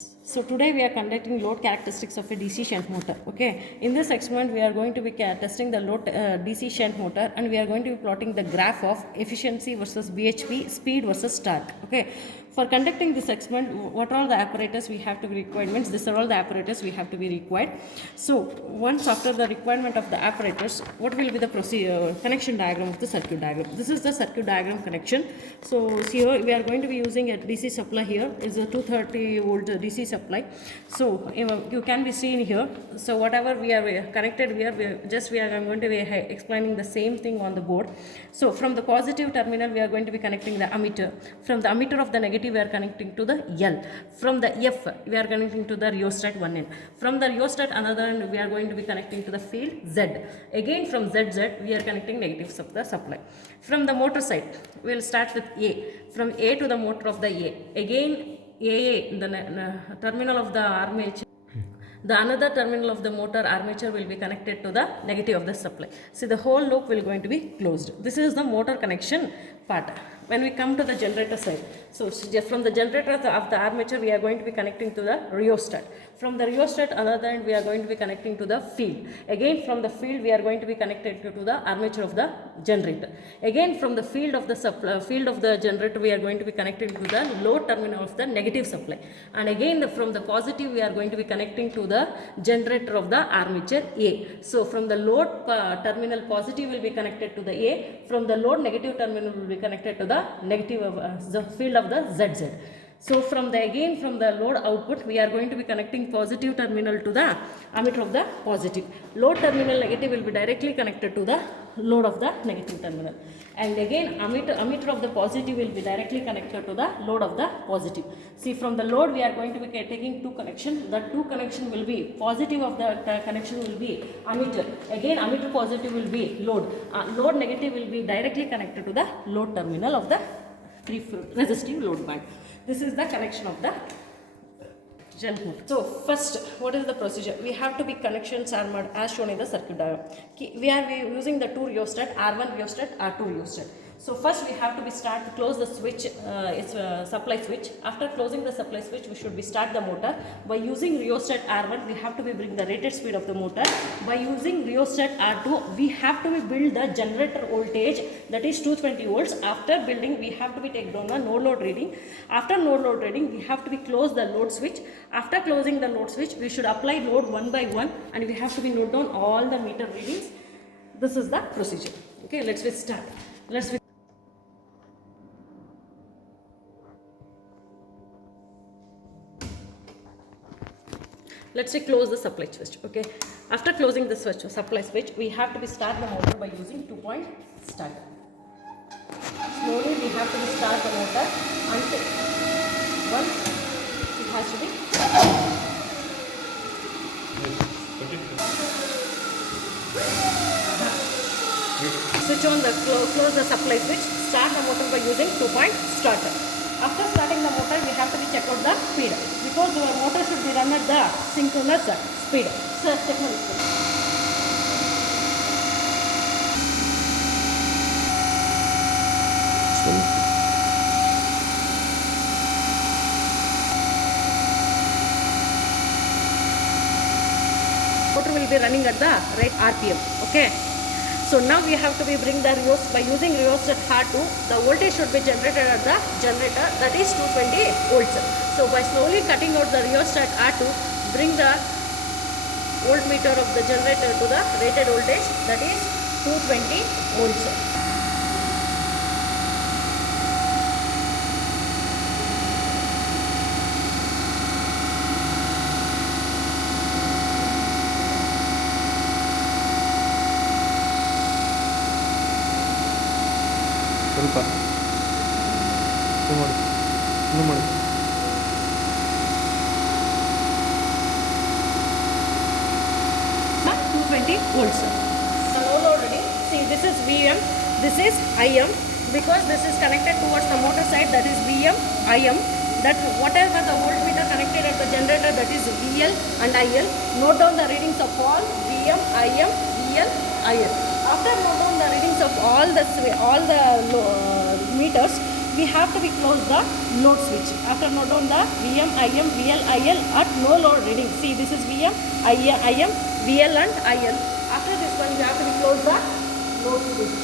So today we are conducting load characteristics of a DC shunt motor. Okay, in this experiment we are going to be testing the load DC shunt motor, and we are going to be plotting the graph of efficiency versus BHP, speed versus torque. Okay, for conducting this experiment, what are all the apparatus we have to be required? Means these are all the apparatus we have to be required. So once after the requirement of the apparatus, what will be the procedure connection diagram of the circuit diagram? This is the circuit diagram connection. So here we are going to be using a DC supply. Here is a 230 volt DC supply. So you can be seen here. So whatever we are connected here, I'm going to be explaining the same thing on the board. So from the positive terminal we are going to be connecting the ammeter. From the ammeter of the negative we are connecting to the L. From the F we are connecting to the rheostat one end. From the rheostat another end we are going to be connecting to the field Z. Again from ZZ we are connecting negatives of the supply. From the motor side we will start with A. From A to the motor of the A. Again AA, the terminal of the armature, the another terminal of the motor armature will be connected to the negative of the supply. See, the whole loop will going to be closed. This is the motor connection part. When we come to the generator side, so from the generator of the armature we are going to be connecting to the rheostat. From the rheostat another end we are going to be connecting to the field. Again from the field we are going to be connected to the armature of the generator. Again from the field of the generator we are going to be connected to the load terminal of the negative supply. And again from the positive we are going to be connecting to the generator of the armature A. So from the load terminal positive will be connected to the A. From the load negative terminal will be connected to the negative of the field of the ZZ. So from the load output we are going to be connecting positive terminal to the ammeter of the positive. Load terminal negative will be directly connected to the load of the negative terminal. And again ammeter of the positive will be directly connected to the load of the positive. See, from the load we are going to be taking two connections. The two connection will be positive of the connection will be ammeter. Again ammeter positive will be load. Load negative will be directly connected to the load terminal of the resistive load band. This is the connection of the shunt motor. So first, what is the procedure? We have to be connections armored as shown in the circuit diagram. We are using the two rheostat, R1 rheostat, R2 rheostat. So first we have to be close the switch, supply switch. After closing the supply switch, we should be start the motor. By using rheostat R1, we have to be bring the rated speed of the motor. By using rheostat R2, we have to be build the generator voltage, that is 220 volts. After building, we have to be take down the no load reading. After no load reading, we have to be close the load switch. After closing the load switch, we should apply load one by one, and we have to be note down all the meter readings. This is the procedure. Okay, let's start. Let's say close the supply switch. Okay, after closing the supply switch, we have to be start the motor by using 2-point starter. Slowly we have to start the motor until once it has to be switch on the close the supply switch. Start the motor by using 2-point starter. After starting the motor, we have to check out the speed, because our motor should be run at the synchronous speed. So check my speed. Motor will be running at the right RPM. Okay. So now we have to be bring the by using rheostat R2, the voltage should be generated at the generator, that is 220 volts. So by slowly cutting out the rheostat R2, bring the voltmeter of the generator to the rated voltage, that is 220 volts. ಸ್ವಲ್ಪ ಇನ್ನೂ ಮಾಡಿ 220 volts. So now already see, this is VM, this is IM, because this is connected towards the motor side, that is VM, IM. That whatever the voltmeter connected at the generator, that is VL and IL. Note down the readings of all VM, IM, VL, IL. After note down the readings of all the meters, we have to be close the load switch. After note down the VM, IM, VL, IL at no load reading. See, this is VM, IM, VL and IL. After this one, we have to be close the load switch.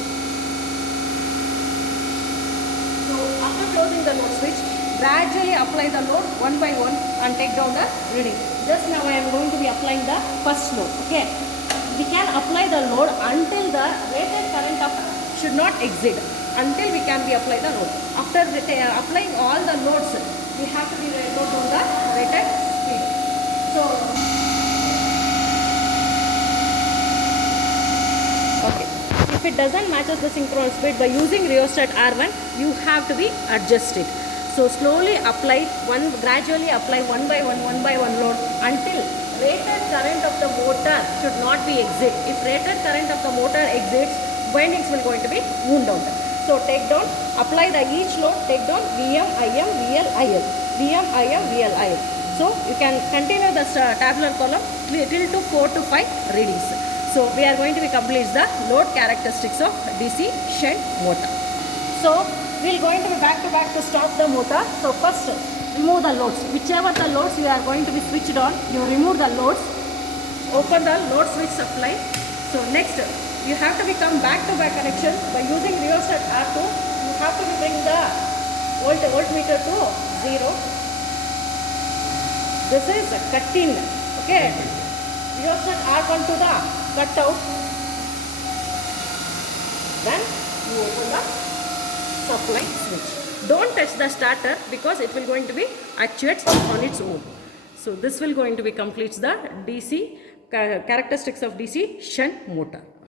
So after closing the load switch, gradually apply the load one by one and take down the reading. Just now I am going to be applying the first load. Okay, we can apply the load until the rated current of should not exceed, until we can be apply the load. After applying all the loads, we have to be note down the rated speed. So okay, if it doesn't matches the synchronous speed, by using rheostat R1, you have to be adjusted. So slowly apply gradually apply one by one load until rated current of the motor should not be exceed. If rated current of the motor exceeds, windings will going to be wound out. So take down, apply the each load, take down VM, IM, VL, IL, VM, IM, VL, IL. So you can continue the tabular column till to 4 to 5 readings. So we are going to be complete the load characteristics of DC shunt motor. So we are going to be back to stop the motor. So first remove the loads. Whichever the loads you are going to be switched on, you remove the loads. Open the load switch supply. So next you have to become back-to-back connection by using rheostat R2. You have to bring the voltmeter to 0. This is cut in. Okay. Rheostat R1 to the cut out. Then you open the supply switch. Don't touch the starter because it will going to be actuates on its own. So this will going to be completes the DC characteristics of DC shunt motor.